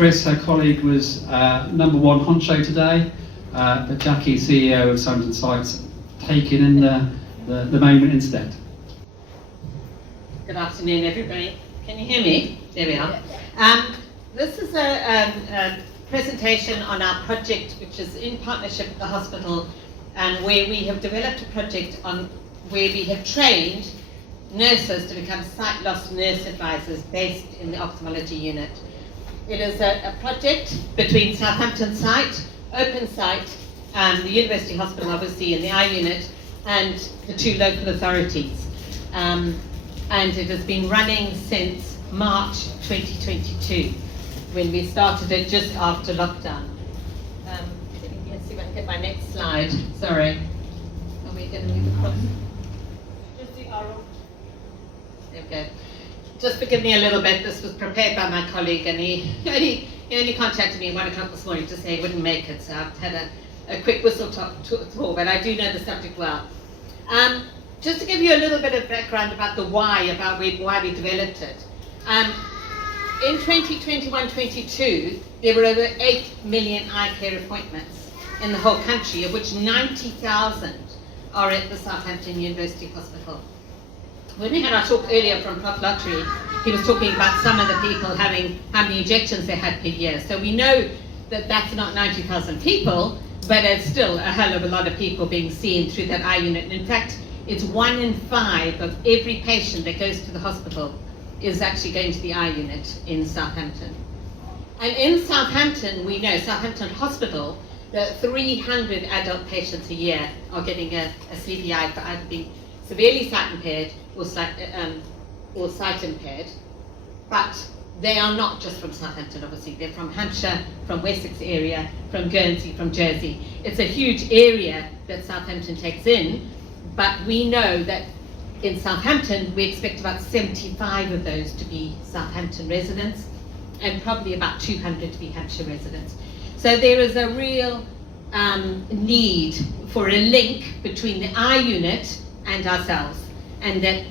Chris, her colleague, was number one honcho today, but Jackie, CEO of Southampton Sight, taking in the moment instead. Good afternoon, everybody. Can you hear me? There we are. This is a presentation on our project, which is in partnership with the hospital, where we have developed a project on where we have trained nurses to become sight loss nurse advisors based in the ophthalmology unit. It is a project between Southampton Sight, OpenSight, the University Hospital, obviously, and the eye unit, and the two local authorities. And it has been running since March 2022, when we started it just after lockdown. Let's see if I can get my next slide. Sorry. Are we going to move across? Just the arrow. There we go. Just forgive me a little bit. This was prepared by my colleague, and he only contacted me at 1 o'clock this morning to say he wouldn't make it. So I've had a quick whistle tour, but I do know the subject well. Just to give you a little bit of background about the why we developed it. In 2021-22, there were over 8 million eye care appointments in the whole country, of which 90,000 are at the Southampton University Hospital. When we had our talk earlier from Prof. Lottery, he was talking about some of the people having how many injections they had per year. So we know that that's not 90,000 people, but it's still a hell of a lot of people being seen through that eye unit. And in fact, it's 1 in 5 of every patient that goes to the hospital is actually going to the eye unit in Southampton. And in Southampton, we know, Southampton Hospital, that 300 adult patients a year are getting a CVI for either being severely sight impaired or sight impaired, but they are not just from Southampton, obviously. They're from Hampshire, from Wessex area, from Guernsey, from Jersey. It's a huge area that Southampton takes in, but we know that in Southampton, we expect about 75 of those to be Southampton residents, and probably about 200 to be Hampshire residents. So there is a real need for a link between the eye unit and ourselves, and that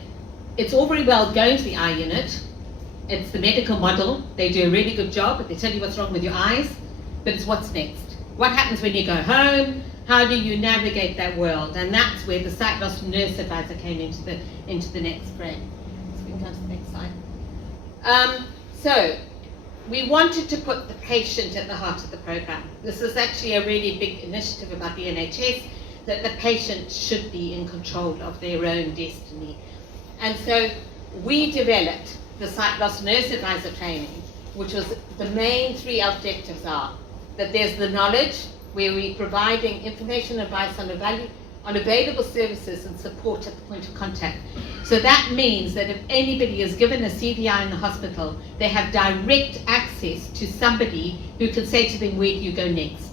it's all very well going to the eye unit. It's the medical model. They do a really good job. They tell you what's wrong with your eyes, but it's what's next. What happens when you go home? How do you navigate that world? And that's where the sight loss nurse advisor came into the next frame. So we can go to the next slide. So we wanted to put the patient at the heart of the program. This is actually a really big initiative about the NHS, that the patient should be in control of their own destiny. And so we developed the sight loss nurse advisor training, which was the main 3 objectives are that there's the knowledge, where we're providing information, advice on available services and support at the point of contact. So that means that if anybody is given a CVI in the hospital, they have direct access to somebody who can say to them, where do you go next?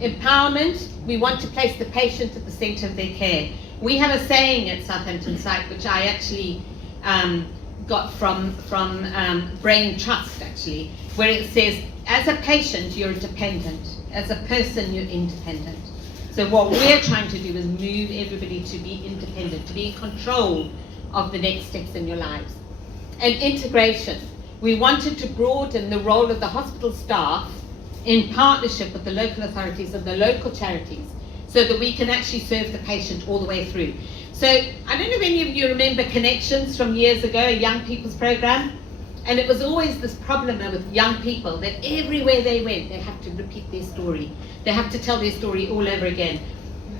Empowerment, we want to place the patient at the centre of their care. We have a saying at Southampton Sight, which I actually got from Brain Trust, actually, where it says, as a patient, you're dependent. As a person, you're independent. So what we're trying to do is move everybody to be independent, to be in control of the next steps in your lives. And integration, we wanted to broaden the role of the hospital staff in partnership with the local authorities and the local charities, so that we can actually serve the patient all the way through. So I don't know if any of you remember Connections from years ago, a young people's program, and it was always this problem with young people that everywhere they went, they have to repeat their story. They have to tell their story all over again.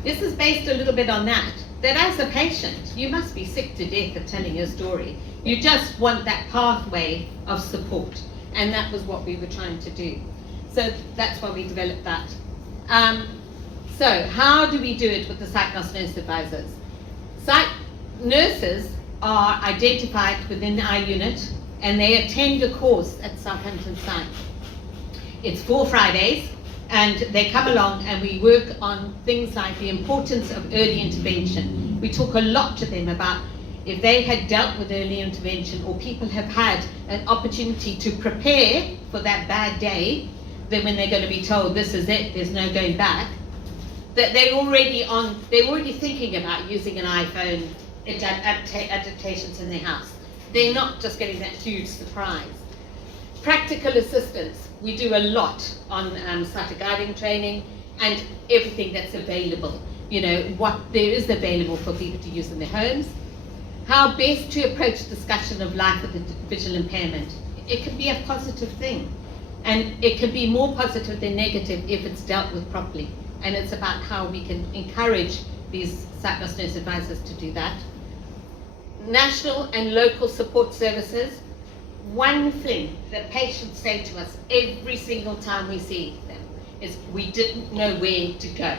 This is based a little bit on that as a patient, you must be sick to death of telling your story. You just want that pathway of support, and that was what we were trying to do. So that's why we developed that. So how do we do it with the sight loss nurse advisors? Sight nurses are identified within the eye unit, and they attend a course at Southampton Sight. It's 4 Fridays, and they come along and we work on things like the importance of early intervention. We talk a lot to them about if they had dealt with early intervention, or people have had an opportunity to prepare for that bad day, then when they're going to be told this is it, there's no going back, that they're already thinking about using an iPhone adaptations in their house. They're not just getting that huge surprise. Practical assistance, we do a lot on sighted guiding training and everything that's available. You know, what there is available for people to use in their homes. How best to approach discussion of life with visual impairment. It can be a positive thing, and it can be more positive than negative if it's dealt with properly. And it's about how we can encourage these sight loss nurse advisors to do that. National and local support services. One thing that patients say to us every single time we see them is we didn't know where to go.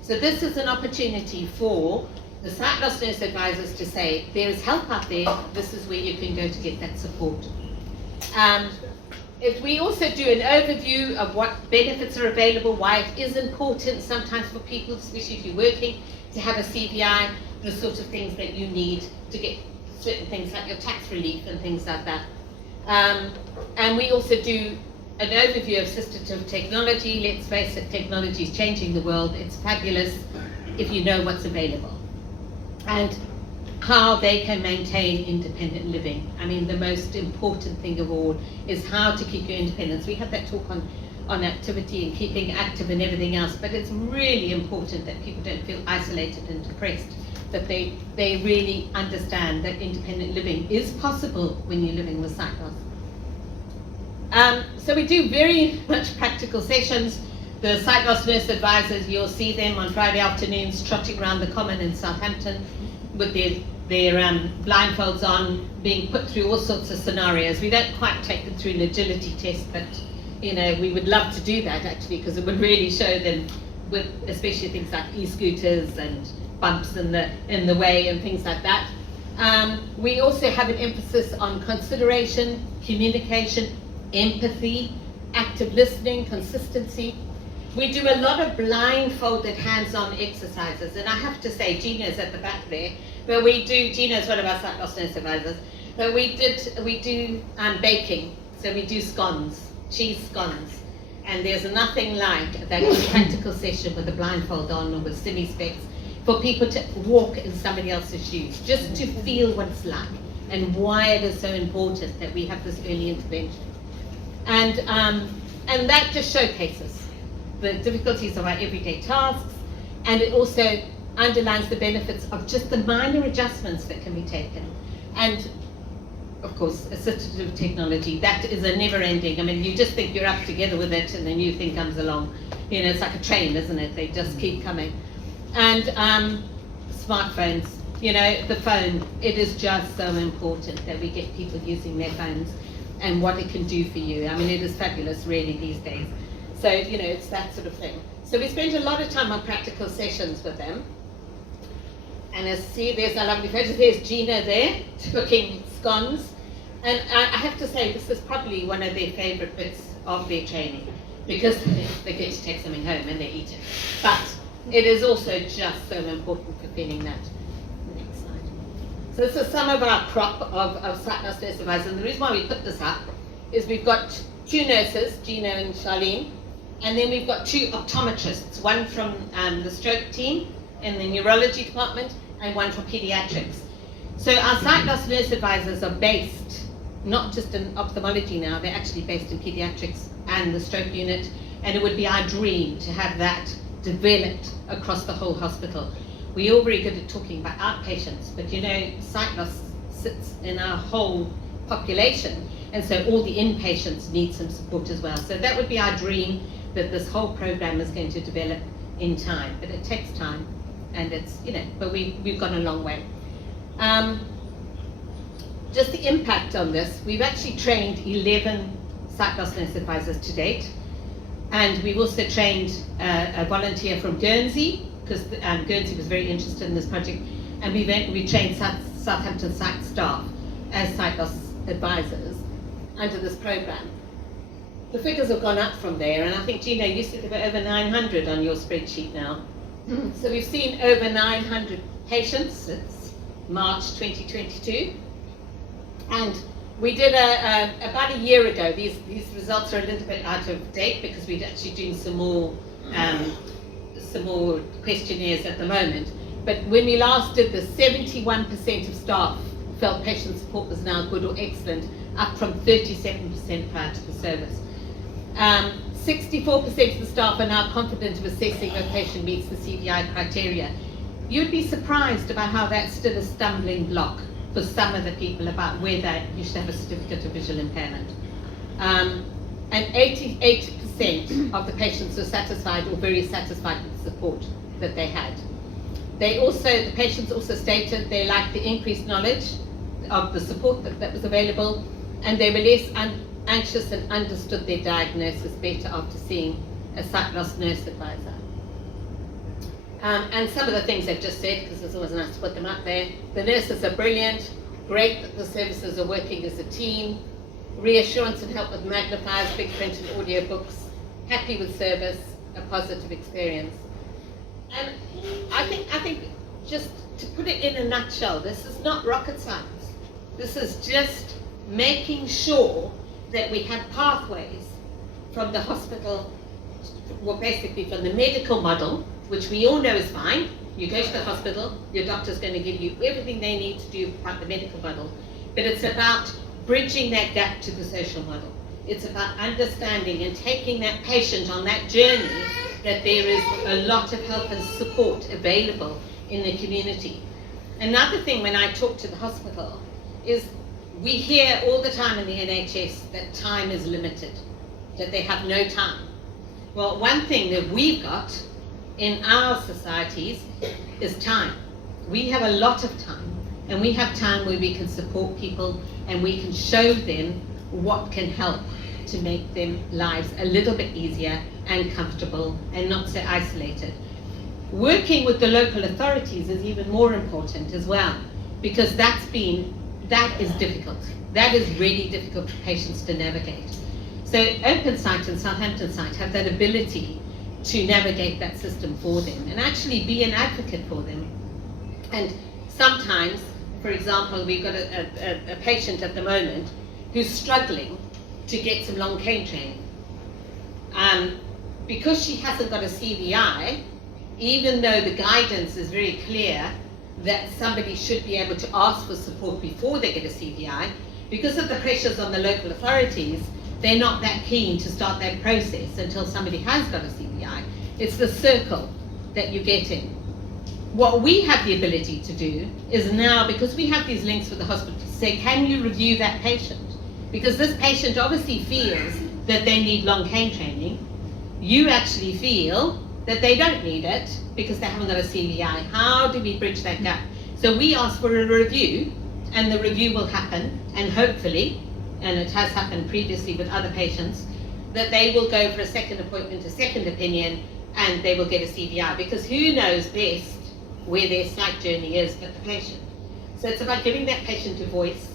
So this is an opportunity for the sight loss nurse advisors to say, there is help out there, this is where you can go to get that support. If we also do an overview of what benefits are available, why it is important sometimes for people, especially if you're working, to have a CVI, the sort of things that you need to get certain things like your tax relief and things like that. And we also do an overview of assistive technology. Let's face it, technology is changing the world. It's fabulous if you know what's available. And how they can maintain independent living. I mean, the most important thing of all is how to keep your independence. We had that talk on activity and keeping active and everything else, but it's really important that people don't feel isolated and depressed, that they really understand that independent living is possible when you're living with sight loss. So we do very much practical sessions. The sight loss nurse advisors, you'll see them on Friday afternoons trotting around the common in Southampton with their blindfolds on, being put through all sorts of scenarios. We don't quite take them through an agility test, but you know, we would love to do that actually, because it would really show them, with especially things like e-scooters and bumps in the way and things like that. We also have an emphasis on consideration, communication, empathy, active listening, consistency. We do a lot of blindfolded hands-on exercises, and I have to say, Gina's at the back there, but Gina's one of our sight loss nurse advisors, but we do baking, so we do scones, cheese scones, and there's nothing like that practical session with a blindfold on or with semi-specs for people to walk in somebody else's shoes, just to feel what it's like and why it is so important that we have this early intervention. And that just showcases the difficulties of our everyday tasks, and it also underlines the benefits of just the minor adjustments that can be taken. And of course, assistive technology, that is a never ending. I mean, you just think you're up together with it and a new thing comes along. You know, it's like a train, isn't it? They just keep coming. And smartphones, you know, the phone, it is just so important that we get people using their phones and what it can do for you. I mean, it is fabulous really these days. So, you know, it's that sort of thing. So we spend a lot of time on practical sessions with them. And as see, there's our lovely photos. There's Gina there, cooking scones. And I have to say, this is probably one of their favourite bits of their training, because they get to take something home and they eat it. But it is also just so important for feeling that. Next slide. So this is some of our crop of sight loss nurse advisors. And the reason why we put this up is we've got 2 nurses, Gina and Charlene, and then we've got 2 optometrists, one from the stroke team in the neurology department and one from pediatrics. So our sight loss nurse advisors are based not just in ophthalmology now, they're actually based in pediatrics and the stroke unit, and it would be our dream to have that developed across the whole hospital. We're all very good at talking about outpatients, but you know, sight loss sits in our whole population, and so all the inpatients need some support as well. So that would be our dream, that this whole program is going to develop in time, but it takes time, and it's, you know, but we've gone a long way. Just the impact on this, we've actually trained 11 sight loss nurse advisors to date, and we've also trained a volunteer from Guernsey, because Guernsey was very interested in this project, and we trained Southampton Sight staff as sight loss advisors under this program. The figures have gone up from there, and I think, Gina, you said there were over 900 on your spreadsheet now. So we've seen over 900 patients since March 2022. And we did about a year ago, these results are a little bit out of date because we're actually doing some more questionnaires at the moment. But when we last did this, 71% of staff felt patient support was now good or excellent up from 37% prior to the service. 64% of the staff are now confident of assessing if a patient meets the CDI criteria. You'd be surprised about how that's still a stumbling block for some of the people about whether you should have a certificate of visual impairment. And 88% of the patients were satisfied or very satisfied with the support that they had. The patients also stated they liked the increased knowledge of the support that was available, and they were less anxious and understood their diagnosis better after seeing a sight loss nurse advisor. And some of the things they've just said, because it's always nice to put them up there. The nurses are brilliant, great that the services are working as a team, reassurance and help with magnifiers, big print and audio books, happy with service, a positive experience. And I think just to put it in a nutshell, this is not rocket science. This is just making sure that we have pathways from the hospital, well, basically from the medical model, which we all know is fine. You go to the hospital, your doctor's going to give you everything they need to do part the medical model. But it's about bridging that gap to the social model. It's about understanding and taking that patient on that journey that there is a lot of help and support available in the community. Another thing when I talk to the hospital is we hear all the time in the NHS that time is limited, that they have no time. Well, one thing that we've got in our societies is time. We have a lot of time, and we have time where we can support people and we can show them what can help to make their lives a little bit easier and comfortable and not so isolated. Working with the local authorities is even more important as well, because that is difficult. That is really difficult for patients to navigate. So OpenSight and Southampton Sight have that ability to navigate that system for them and actually be an advocate for them. And sometimes, for example, we've got a patient at the moment who's struggling to get some long cane training. Because she hasn't got a CVI, even though the guidance is very clear that somebody should be able to ask for support before they get a CVI, because of the pressures on the local authorities, they're not that keen to start that process until somebody has got a CVI. It's the circle that you get in. What we have the ability to do is now, because we have these links with the hospital, to say, can you review that patient? Because this patient obviously feels that they need long cane training. You actually feel that they don't need it because they haven't got a CVI. How do we bridge that gap? So we ask for a review, and the review will happen, and hopefully, and it has happened previously with other patients, that they will go for a second appointment, a second opinion, and they will get a CVI, because who knows best where their sight journey is but the patient. So it's about giving that patient a voice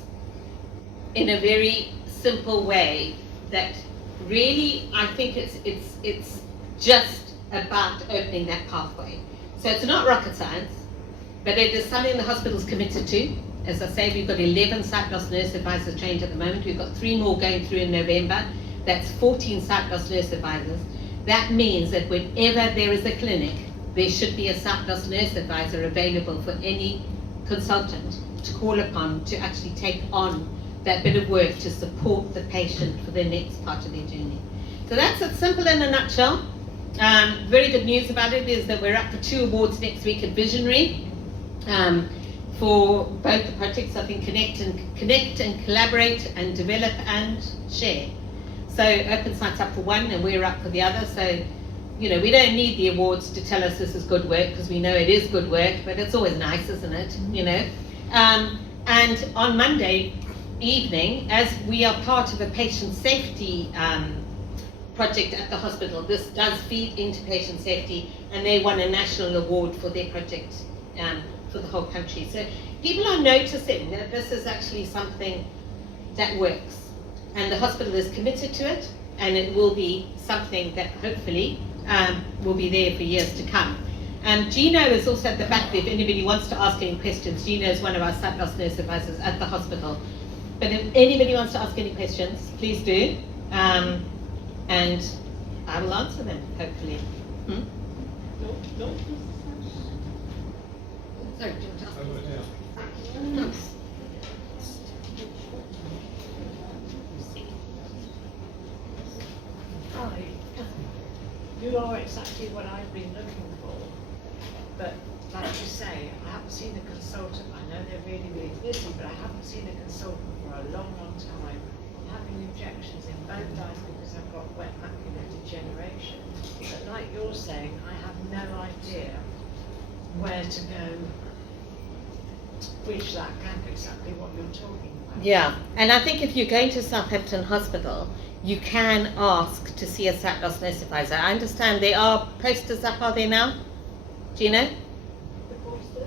in a very simple way that really, I think it's just about opening that pathway. So it's not rocket science, but it is something the hospital's committed to. As I say, we've got 11 sight loss nurse advisors trained at the moment. We've got 3 more going through in November. That's 14 sight loss nurse advisors. That means that whenever there is a clinic, there should be a sight loss nurse advisor available for any consultant to call upon to actually take on that bit of work to support the patient for the next part of their journey. So that's it, simple in a nutshell. Very good news about it is that we're up for 2 awards next week at Visionary for both the projects, I think, connect and collaborate and develop and share. So OpenSight's up for 1 and we're up for the other. So, you know, we don't need the awards to tell us this is good work, because we know it is good work, but it's always nice, isn't it? You know. And on Monday evening, as we are part of a patient safety project at the hospital, this does feed into patient safety, and they won a national award for their project for the whole country. So people are noticing that this is actually something that works, and the hospital is committed to it, and it will be something that hopefully will be there for years to come. Gino is also at the back there if anybody wants to ask any questions. Gino is one of our sight loss nurse advisors at the hospital. But if anybody wants to ask any questions, please do. And I will answer them, hopefully. No. Sorry, do you want to ask? you are exactly what I've been looking for. But like you say, I haven't seen a consultant. I know they're really, really busy, but I haven't seen a consultant for a long, long time. I'm having injections in both eyes because I've got wet macular degeneration. But like you're saying, I have no idea where to go to bridge that gap, exactly what you're talking about. Yeah, and I think if you're going to Southampton Hospital, you can ask to see a sight loss nurse advisor. I understand there are posters up, are there now? Do you know?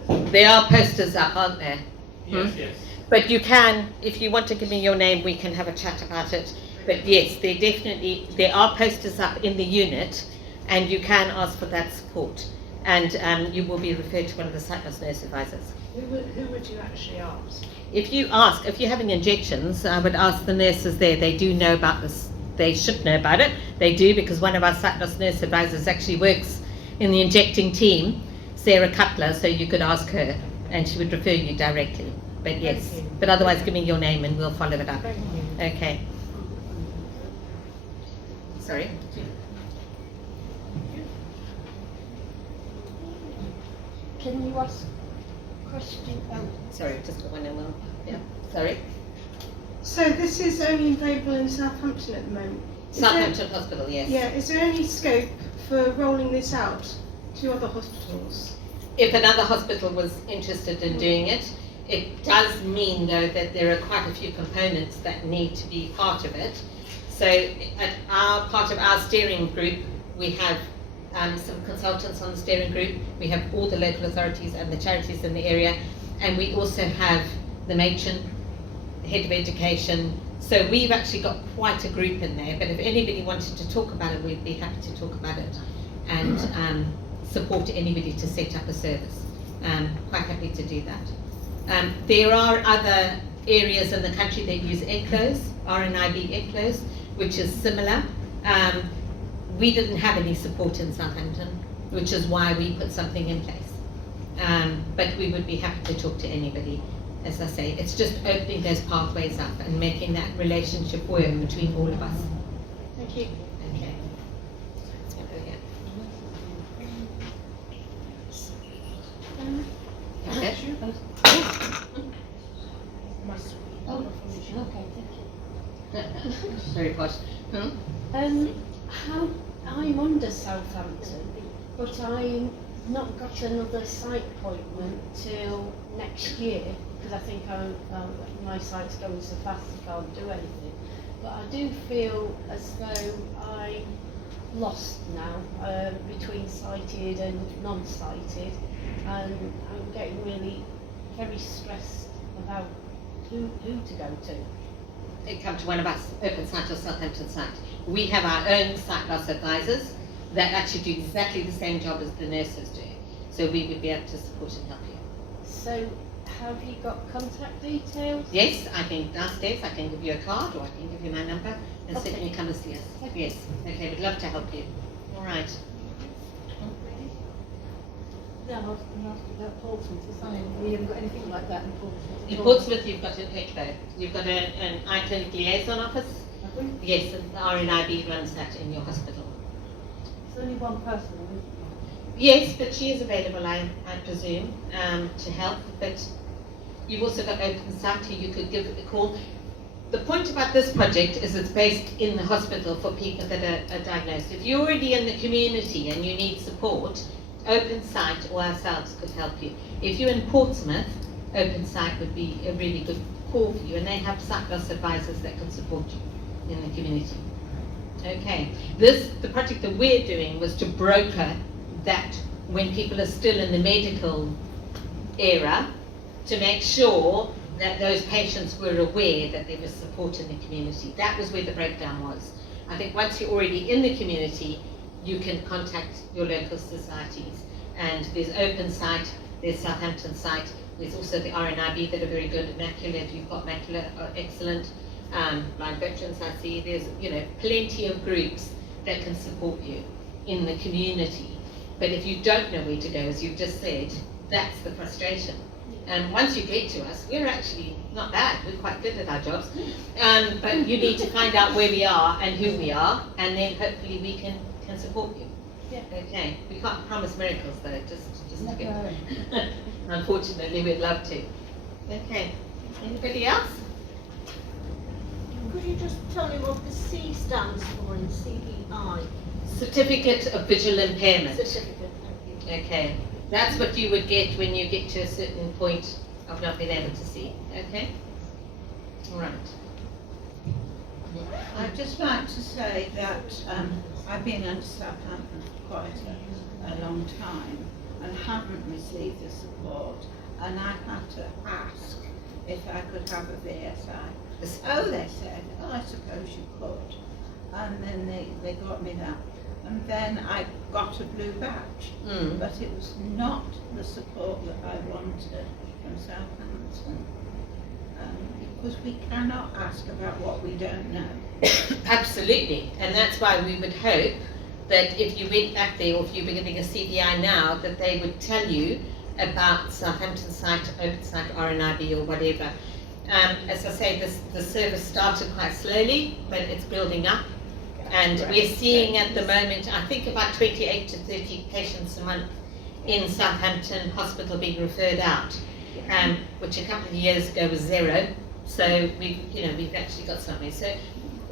There are posters up, aren't there? Yes, yes. But you can, if you want to give me your name, we can have a chat about it. But yes, there are posters up in the unit, and you can ask for that support. And you will be referred to one of the sight loss nurse advisors. Who would you actually ask? If you're having injections, I would ask the nurses there. They do know about this. They should know about it. They do, because one of our sight loss nurse advisors actually works in the injecting team, Sarah Cutler, so you could ask her and she would refer you directly. But yes, but otherwise give me your name and we'll follow it up. Thank you. Okay. Sorry? Can you ask a question? Sorry, just got one in one. Yeah, sorry. So this is only available in Southampton at the moment? Southampton Hospital, yes. Yeah, is there any scope for rolling this out to other hospitals? If another hospital was interested in doing it, it does mean though that there are quite a few components that need to be part of it. So at part of our steering group, we have some consultants on the steering group. We have all the local authorities and the charities in the area, and we also have the matron, the head of education. So we've actually got quite a group in there, but if anybody wanted to talk about it, we'd be happy to talk about it and support anybody to set up a service. Quite happy to do that. There are other areas in the country that use ECLOs, RNIB ECLOs, which is similar. We didn't have any support in Southampton, which is why we put something in place. But we would be happy to talk to anybody. As I say, it's just opening those pathways up and making that relationship work between all of us. Thank you. Okay. Let's go here. Okay. Oh, okay, thank you. Very posh. I'm under Southampton, but I'm not got another sight appointment till next year, because I think my sight's going so fast I can't do anything. But I do feel as though I'm lost now between sighted and non-sighted, and I'm getting really very stressed about who to go to. Come to one of us, OpenSight or Southampton Sight. We have our own sight loss advisors that actually do exactly the same job as the nurses do. So we would be able to support and help you. So have you got contact details? Yes, I can downstairs, I can give you a card or I can give you my number and Okay. certainly come and see us. Yes, okay, we'd love to help you. All right. No, I was going to ask you about Portsmouth. We haven't got anything like that in Portsmouth. In Portsmouth, you've got an ECLO. You've got an eye-clinic liaison office. Have we? Yes, and the RNIB runs that in your hospital. There's only one person, isn't there? Yes, but she is available, I presume, to help. But you've also got OpenSight who you could give a call. The point about this project is it's based in the hospital for people that are diagnosed. If you're already in the community and you need support, OpenSight or ourselves could help you. If you're in Portsmouth, OpenSight would be a really good call for you, and they have sight loss advisors that can support you in the community. Okay, the project that we're doing was to broker that when people are still in the medical era, to make sure that those patients were aware that there was support in the community. That was where the breakdown was. I think once you're already in the community, you can contact your local societies. And there's OpenSight, there's Southampton Sight, there's also the RNIB that are very good. Macular, if you've got macular, are excellent. Blind veterans, I see. There's plenty of groups that can support you in the community. But if you don't know where to go, as you've just said, that's the frustration. And once you get to us, we're actually not bad. We're quite good at our jobs. But you need to find out where we are and who we are, and then hopefully we can support you. Yeah. Okay, we can't promise miracles though, just to get. No. Unfortunately, we'd love to. Okay, anybody else? Could you just tell me what the C stands for in CEI? Certificate of Visual Impairment. Certificate, thank you. Okay, that's what you would get when you get to a certain point of not being able to see. Okay? All right. I'd just like to say that I've been under Southampton for quite a long time and haven't received the support, and I had to ask if I could have a VSI. Oh, they said, oh, I suppose you could. And then they got me that. And then I got a blue badge, but it was not the support that I wanted from Southampton. Because we cannot ask about what we don't know. Absolutely, and that's why we would hope that if you went back there, or if you were getting a CVI now, that they would tell you about Southampton Sight, OpenSight, RNIB, or whatever. As I say, the service started quite slowly, but it's building up. And we're seeing at the moment, I think about 28 to 30 patients a month in Southampton Hospital being referred out, which a couple of years ago was 0. So we've actually got something. So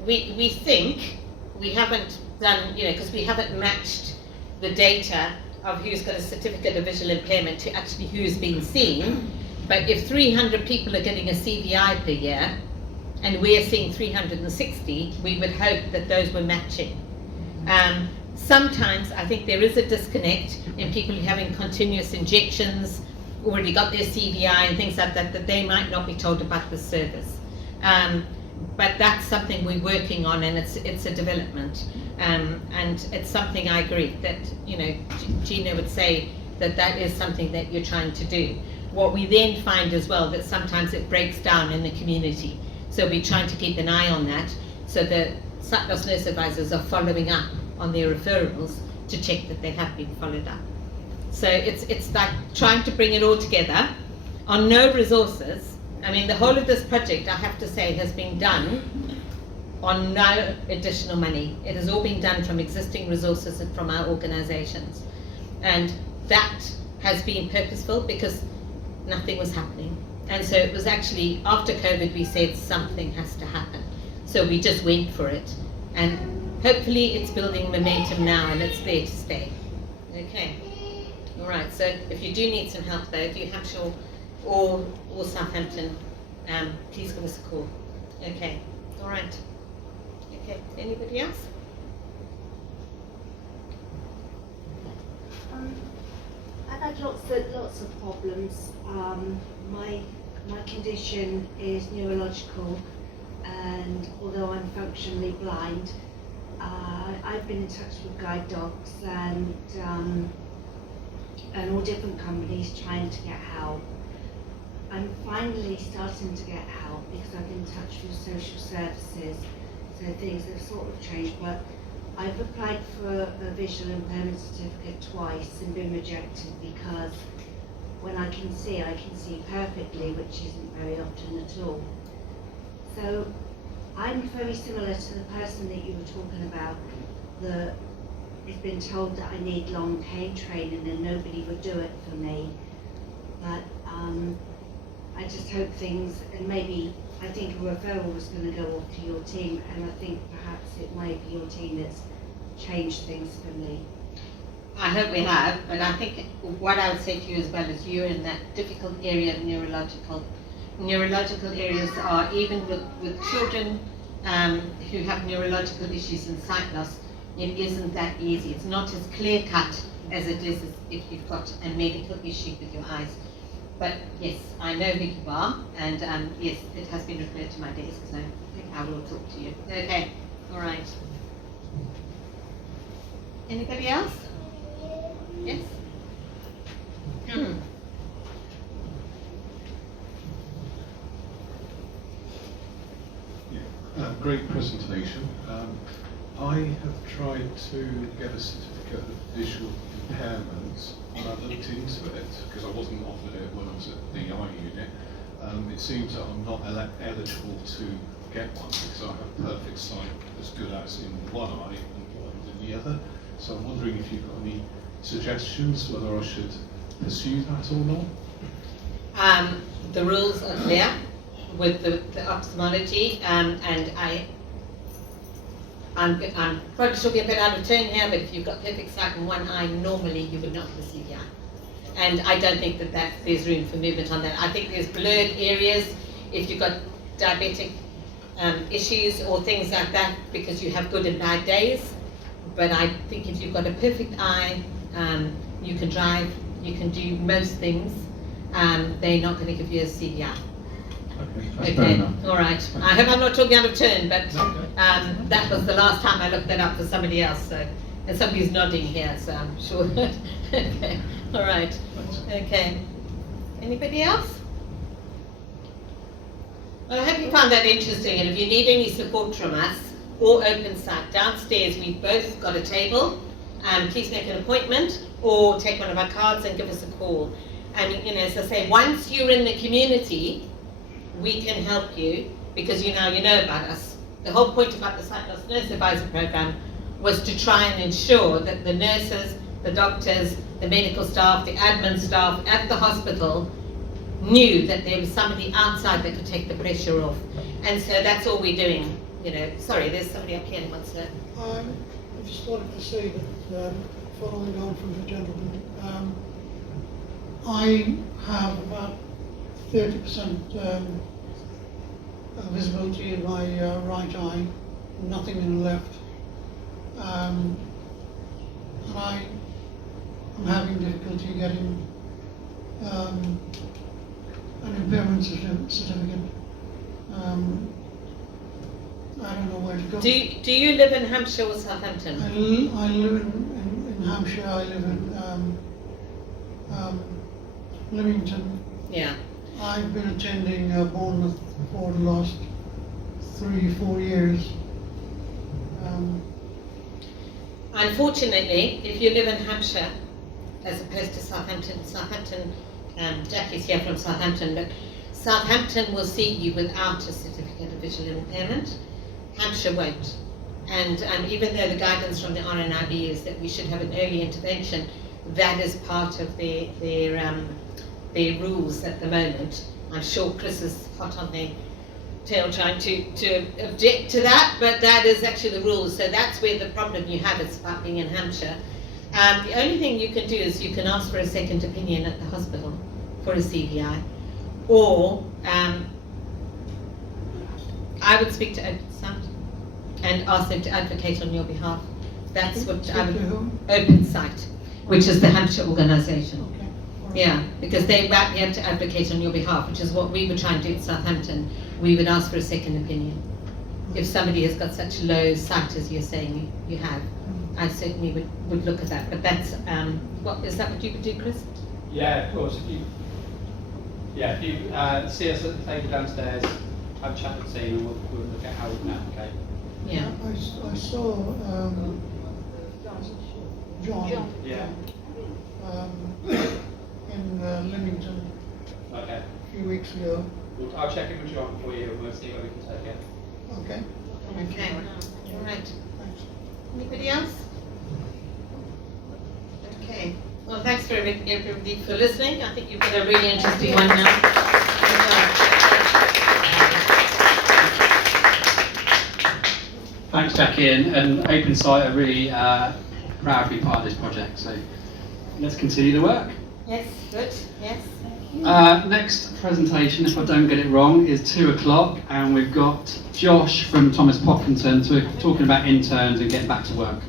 we think we haven't done, because we haven't matched the data of who's got a certificate of visual impairment to actually who's been seen. But if 300 people are getting a CVI per year, and we're seeing 360, we would hope that those were matching. Sometimes I think there is a disconnect in people who are having continuous injections, already got their CVI and things like that, that they might not be told about the service. But that's something we're working on, and it's a development. And it's something I agree that, Gina would say that is something that you're trying to do. What we then find as well, that sometimes it breaks down in the community. So we're trying to keep an eye on that, so the sight loss nurse advisors are following up on their referrals to check that they have been followed up. So it's like trying to bring it all together on no resources. I mean, the whole of this project, I have to say, has been done on no additional money. It has all been done from existing resources and from our organisations. And that has been purposeful because nothing was happening. And so it was actually after COVID we said something has to happen. So we just went for it. And hopefully it's building momentum now and it's there to stay. Okay. All right. So if you do need some help though, if you Hampshire or Southampton, please give us a call. Okay. All right. Okay. Anybody else? I've had lots of problems. My condition is neurological, and although I'm functionally blind, I've been in touch with guide dogs and all different companies trying to get help. I'm finally starting to get help because I've been in touch with social services, so things have sort of changed. But I've applied for a visual impairment certificate twice and been rejected because when I can see perfectly, which isn't very often at all. So I'm very similar to the person that you were talking about, that has been told that I need long cane training and nobody would do it for me. But I just hope things, and maybe I think a referral was going to go off to your team, and I think perhaps it might be your team that's changed things for me. I hope we have, but I think what I would say to you as well is you're in that difficult area of neurological. Neurological areas are, even with children who have neurological issues and sight loss, it isn't that easy. It's not as clear cut as it is if you've got a medical issue with your eyes. But yes, I know who you are, and yes, it has been referred to my desk, so I will talk to you. Okay, all right. Anybody else? Yes? Great presentation. I have tried to get a certificate of visual impairment when I looked into it, because I wasn't offered it when I was at the eye unit. It seems that I'm not eligible to get one because I have perfect sight as good as in one eye and blind in the other. So I'm wondering if you've got any suggestions whether I should pursue that or not. The rules are clear with the ophthalmology, and I'm probably should be a bit out of turn here, but if you've got perfect sight in one eye, normally you would not receive the eye. And I don't think that there's room for movement on that. I think there's blurred areas if you've got diabetic issues or things like that, because you have good and bad days. But I think if you've got a perfect eye, you can drive, you can do most things, they're not going to give you a CVI. Okay, that's fair enough. All right. I hope I'm not talking out of turn, but that was the last time I looked that up for somebody else. So, and somebody's nodding here, so I'm sure. Okay. All right. Okay. Anybody else? Well, I hope you found that interesting, and if you need any support from us or OpenSight, downstairs we've both got a table. Please make an appointment or take one of our cards and give us a call. And as I say, once you're in the community, we can help you because you know about us. The whole point about the Sight Loss Nurse Advisor Program was to try and ensure that the nurses, the doctors, the medical staff, the admin staff at the hospital knew that there was somebody outside that could take the pressure off. And so that's all we're doing. Sorry, there's somebody up here who wants to. I just wanted to say that, following on from the gentleman, I have about 30% visibility in my right eye, nothing in the left. And I'm having difficulty getting an impairment certificate. I don't know where to go. Do you live in Hampshire or Southampton? I live in Hampshire. I live in Leamington. Yeah. I've been attending Bournemouth for the last 3-4 years. Unfortunately, if you live in Hampshire, as opposed to Southampton, Jackie's here from Southampton, but Southampton will see you without a certificate of visual impairment. Hampshire won't. And even though the guidance from the RNIB is that we should have an early intervention, that is part of their rules at the moment. I'm sure Chris is hot on their tail trying to object to that, but that is actually the rules. So that's where the problem you have is about being in Hampshire. The only thing you can do is you can ask for a second opinion at the hospital for a CVI, or I would speak to OpenSight and ask them to advocate on your behalf. That's what I would. OpenSight, which is the Hampshire organisation. Okay. Yeah, because they might be able to advocate on your behalf, which is what we would try and do at Southampton. We would ask for a second opinion. If somebody has got such low sight as you're saying you have, I certainly would look at that. But that's, is that what you would do, Chris? Yeah, of course. If you see us at the table downstairs, have a chat with the team, and we'll look at how we can advocate. Yeah. I saw John. Yeah. In Leamington Okay. a few weeks ago. I'll check in with John for you, and we'll see where we can take it. Okay. Okay. All right. Thanks. Anybody else? Okay. Well, thanks for everybody for listening. I think you've got a really interesting one now. Thanks, Jackie, and OpenSight are really proud to be part of this project. So let's continue the work. Yes, good. Yes. Next presentation, if I don't get it wrong, is 2 o'clock, and we've got Josh from Thomas Pocklington talking about interns and getting back to work.